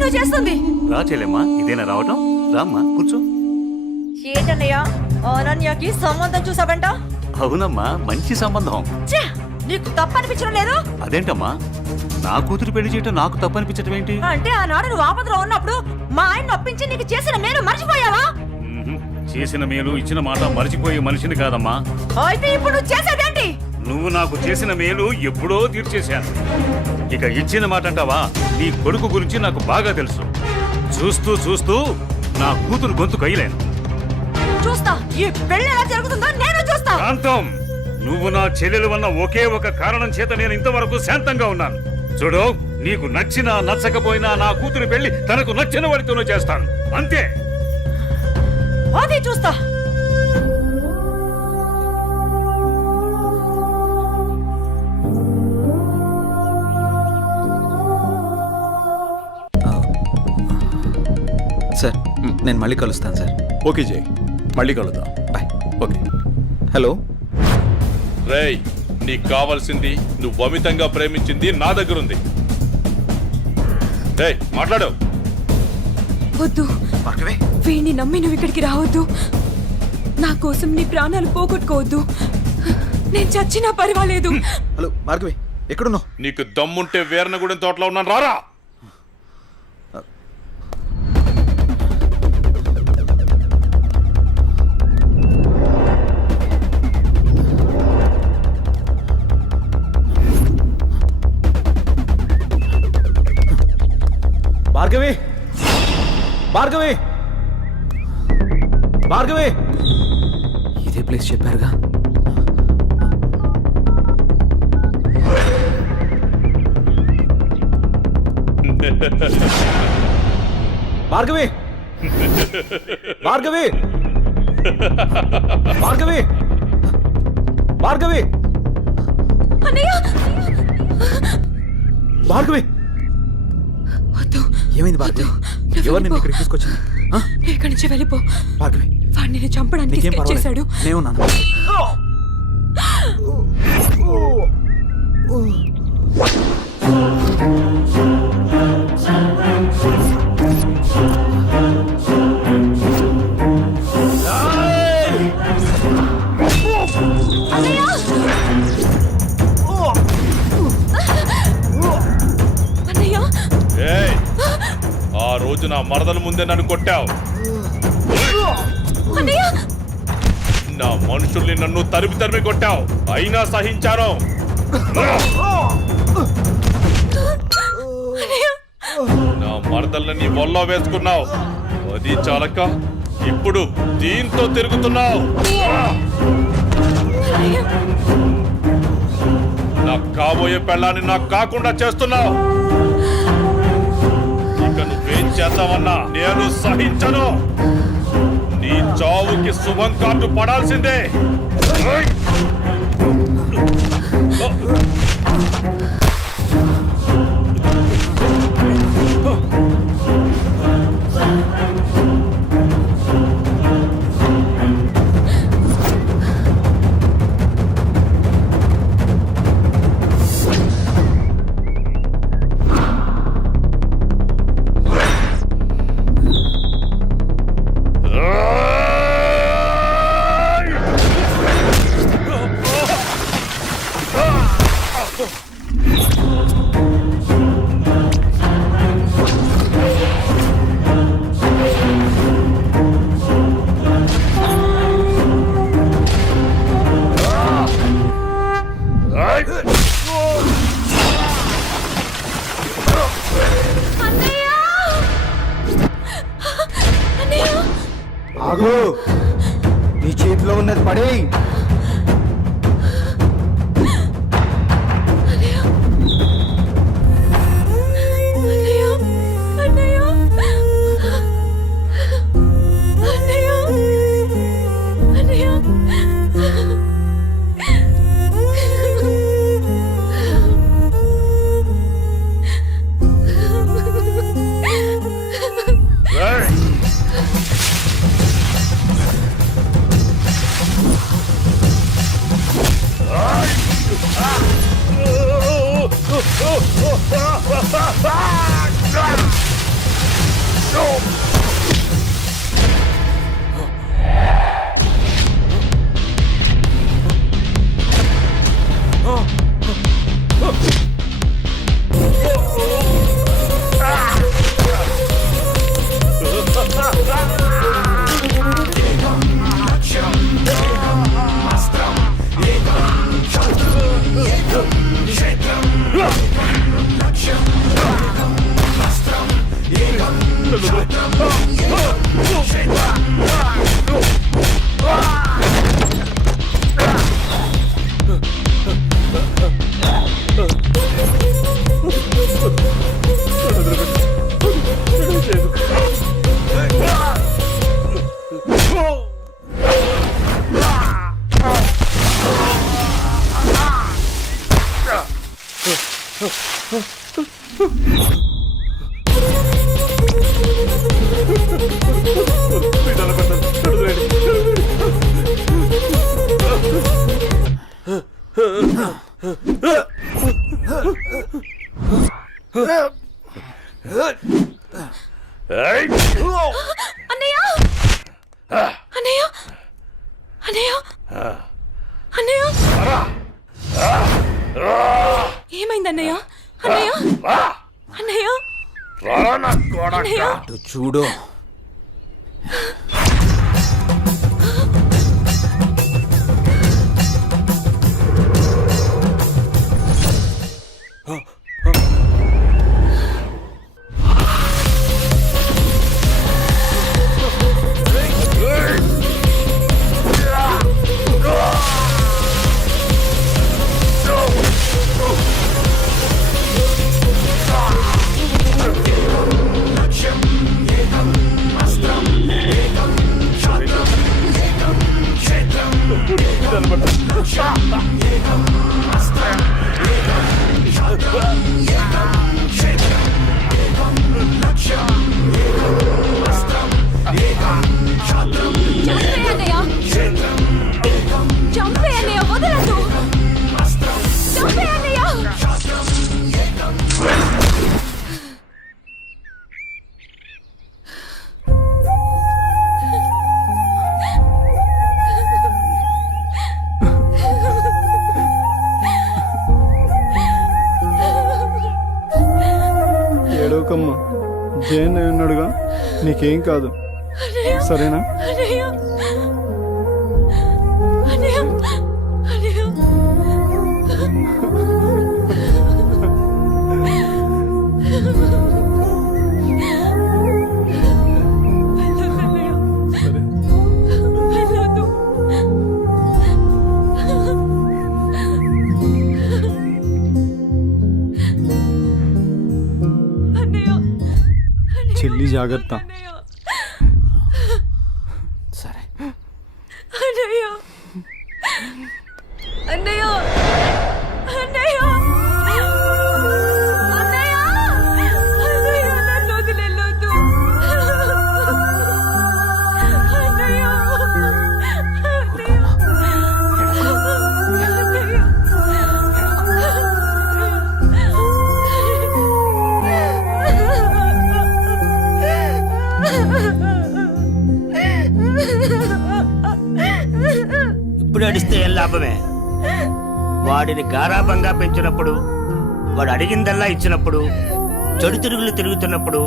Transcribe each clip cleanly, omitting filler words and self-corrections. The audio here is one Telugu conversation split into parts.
నువ్వు చేస్తుంది? రా చెల్లెమ్మా, ఇదేనా రావటం? రామ్మా కూర్చో. ఏంటన్నయ్యా అనన్యకి సంబంధం చూసావంట? అవునమ్మా, మంచి సంబంధం. ఛే, నీకు తప్పనిపించడం లేదు? అదేంటమ్మా, నా కూతురు పెళ్లి చేయటం నాకు తప్పనిపించటం ఏంటి? అంటే ఆనాడు నువ్వు ఆపదలో ఉన్నప్పుడు మా ఆయన ఒప్పించి నీకు చేసిన మేలు మర్చిపోయావా? చేసిన మేలు ఇచ్చిన మాట మర్చిపోయే మనిషిని కాదమ్మా. అయితే ఇప్పుడు నువ్వు చేసేదేంటి? నువ్వు నాకు చేసిన మేలు ఎప్పుడో తీర్చేశాను. ఇక ఇచ్చిన మాట అంటావా? నీ కొడుకు గురించి నాకు బాగా తెలుసు. చూస్తూ చూస్తూ నా కూతురు గొంతు కయ్యలేను. చూస్తా, ఈ పెళ్లి ఎలా జరుగుతుందో నేను చూస్తా. శాంతం, నువ్వు నా చెల్లెలు వన్న ఒకే ఒక కారణం చేత నేను ఇంతవరకు శాంతంగా ఉన్నాను. చూడు, నీకు నచ్చినా నచ్చకపోయినా నా కూతురు పెళ్లి తనకు నచ్చిన వాడితోనూ చేస్తాను, అంతే. అది చూస్తా. సార్, నేను మళ్ళీ కలుస్తాను సార్. ఓకే జై, మళ్ళీ కలుద్దాం. బాయ్. ఓకే. హలో. రేయ్, నీకు కావాల్సింది నువ్వు అమితంగా ప్రేమించింది నా దగ్గరుంది. రేయ్, మాట్లాడు. వద్దు, వీణ్ణి నమ్మి నువ్వు ఇక్కడికి రావద్దు. నా కోసం నీ ప్రాణాలు పోగొట్టుకోవద్దు. నేను చచ్చినా పర్వాలేదు. హలో భార్గవి, ఎక్కడున్నావు? నీకు దమ్ముంటే వీరనగూడెం తోటలో ఉన్నాను, రారా. భార్గవి, భార్గవి, భార్గవి. ఇదే ప్లేస్ చెప్పారుగా. భార్గవి, భార్గవి, భార్గవి, భార్గవి, అన్నయ్య, భార్గవి. వద్దు. ఏమైంది భార్గవి? ఎవరు నిన్ను ఇక్కడికి తీసుకొచ్చింది? నువ్వు ఇక్కడి నుంచి వెళ్ళిపో. భార్గవి, వాడిని నేను చంపడానికి నీకేం స్కెచ్ చేశాడు. నేనున్నాను. అన్నయ్య, ఏయ్, ఆ రోజు నా మరదల ముందే నన్ను కొట్టావు. అన్నయ్య, నా మనుషుల్ని నన్ను తరిమి తరిమి కొట్టావు, అయినా సహించాను. నా మరదల్ని నీ ఒళ్ళో వేసుకున్నావు, అది చాలక ఇప్పుడు దీంతో తిరుగుతున్నావు. నాకు కాబోయే పెళ్ళాన్ని నాకు కాకుండా చేస్తున్నావు. ఇక నువ్వేం చేద్దామన్నా నేను సహించను. నీ చావుకి శుభం కార్డు పడాల్సిందే. ఆగు, నీ చేతిలో ఉన్నది పడే. అన్నయ్య అన్నయ్య అన్నయ్య అన్నయ్య ఏమైంది అన్నయ్య అన్నయ్య అన్నయ్య అన్నయ్య అటు చూడు. చంపే అన్నయ్య వదలదు చంపే అన్నయ్య ఏడవకమ్మా, జైన్ అయి ఉన్నాడుగా, నీకేం కాదు, సరేనా? అన్నయ్య అన్నయ్య అన్నయ్య వెళ్ళొద్దు. అన్నయ్య చెల్లి జాగ్రత్త. అన్నయ్య సరే. అన్నయ్య అన్నయ్య అన్నయ్య అన్నయ్య అన్నయ్య నన్ను వదిలేయొద్దు. అన్నయ్య ఇప్పుడు అడిస్తే ఏం లాభమే? వాడిని గారాబంగా పెంచినప్పుడు, వాడు అడిగిందల్లా ఇచ్చినప్పుడు, చెడు తిరుగులు తిరుగుతున్నప్పుడు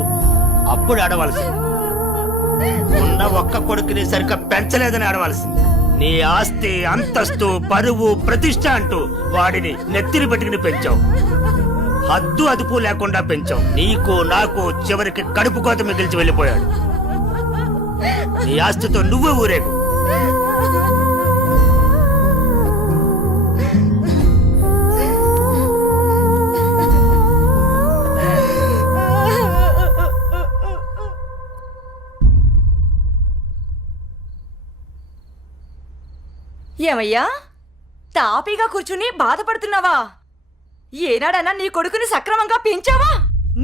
అప్పుడు ఆడవలసింది. ఉన్న ఒక్క కొడుకుని సరిగ్గా పెంచలేదని ఆడవలసింది. నీ ఆస్తి, అంతస్తు, పరువు, ప్రతిష్ట అంటూ వాడిని నెత్తిని పెట్టుకుని పెంచావు. హద్దు అదుపు లేకుండా పెంచావు. నీకు నాకు చివరికి కడుపు కోత మిగిల్చి వెళ్ళిపోయాడు. నీ ఆస్తితో నువ్వే ఊరేగు. ఏమయ్యా, తాపీగా కూర్చుని బాధపడుతున్నావా? ఏనాడన్నా నీ కొడుకుని సక్రమంగా పెంచావా?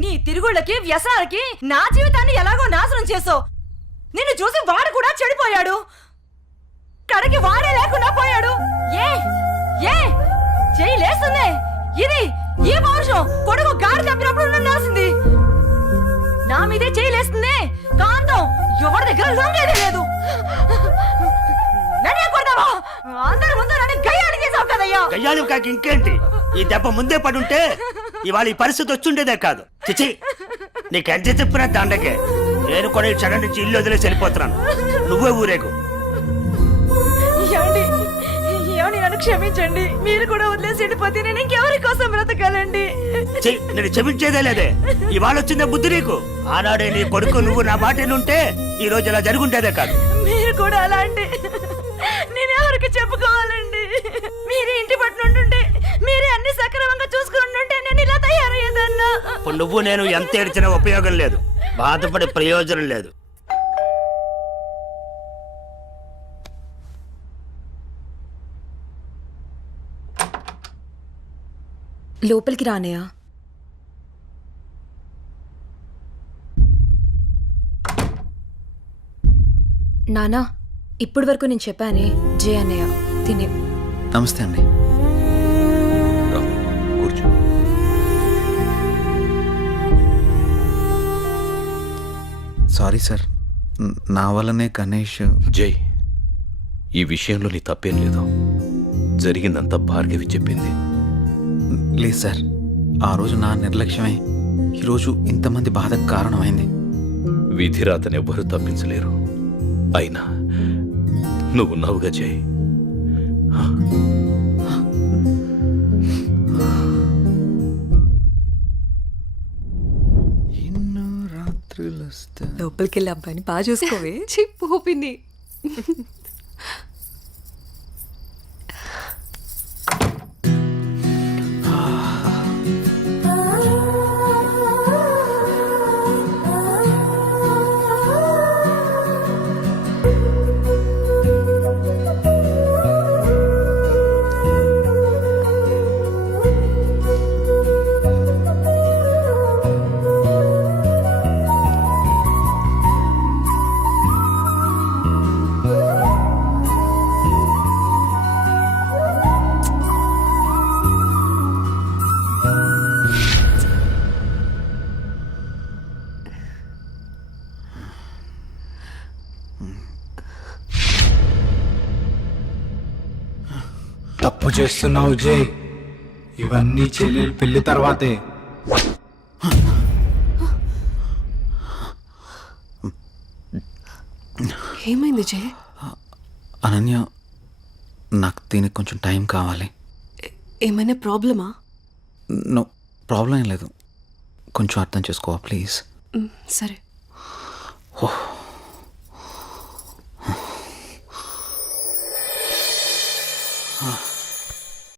నీ తిరుగుళ్ళకి, వ్యసనాలకి నా జీవితాన్ని ఎలాగో నాశనం చేసావు. నిన్ను చూసి వాడు కూడా చెడిపోయాడు. కడకి వాడే లేకుండా పోయాడు. ఏ ఏ చెయ్యి లేస్తుంది. ఇది ఈ పౌరుషం కొడుకు గాడి తప్పినప్పుడు ఉండాల్సింది. నా మీదే చెయ్యి లేస్తుంది. కాంతం ఎవరి దగ్గర లొంగేదే లేదు. నన్నే కొడతావా? అందరి ముందు నన్ను గయ్యాడి చేసావు కదయ్యా. గయ్యాలు కాక ఇంకేంటి? ఈ దెబ్బ ముందే పడుంటే ఇవాళ ఈ పరిస్థితి వచ్చుండేదే కాదు. చిచి, నీకెంత చెప్పినా దండకే. నేను కూడా ఈ క్షణం నుంచి ఇల్లు వదిలేసి వెళ్ళిపోతున్నాను. నువ్వే ఊరేగు. ఏమండి, ఏమండి, నన్ను క్షమించండి. మీరు కూడా వదిలేసి వెళ్ళిపోతే నేను ఇంకెవరి కోసం బ్రతకాలండి? నేను క్షమించేదే లేదే. ఇవాళ వచ్చిందే బుద్ధి నీకు. ఆనాడే నీ కొడుకు నువ్వు నా మాటలుంటే ఈ రోజు ఇలా జరుగుండేదే కాదు. మీరు కూడా అలా అంటే నేను ఎవరికి చెప్పుకోవాలండి? మీరే ఇంటి పట్టు ఉంటుంటే, మీరే అన్ని సక్రమంగా చూసుకుని ఉంటే నేను ఇలా తయారయ్యేదన్నా. ఇప్పుడు నువ్వు నేను ఎంత ఏడ్చినా ఉపయోగం లేదు. బాధపడే ప్రయోజనం లేదు. లోపలికి రానయ్యా. నానా ఇప్పటి వరకు నేను చెప్పానే జే అన్నయ్య తినే. నమస్తే అండి. రా, కూర్చో. సారీ సార్, నా వల్లనే గణేష్. జై, ఈ విషయంలో నీ తప్పేం లేదు. జరిగిందంతా భార్గవి చెప్పింది. లేదు సార్, ఆ రోజు నా నిర్లక్ష్యమే ఈరోజు ఇంతమంది బాధకు కారణమైంది. విధిరాతను ఎవ్వరూ తప్పించలేరు. అయినా నువ్వున్నావుగా జై. ఎన్నో రాత్రులు వస్తా. లోపలికి వెళ్ళి అబ్బాయిని బాగా చూసుకోవే. చిప్పుని తప్పు చేస్తున్నావు జై. ఇవన్నీ చెల్లెలు పెళ్లి తర్వాతే. ఏమైంది జే? అనన్య, నాకు దీనికి కొంచెం టైం కావాలి. ఏమైనా ప్రాబ్లమా? నో ప్రాబ్లం ఏం లేదు, కొంచెం అర్థం చేసుకోవా ప్లీజ్. సరే. ఆ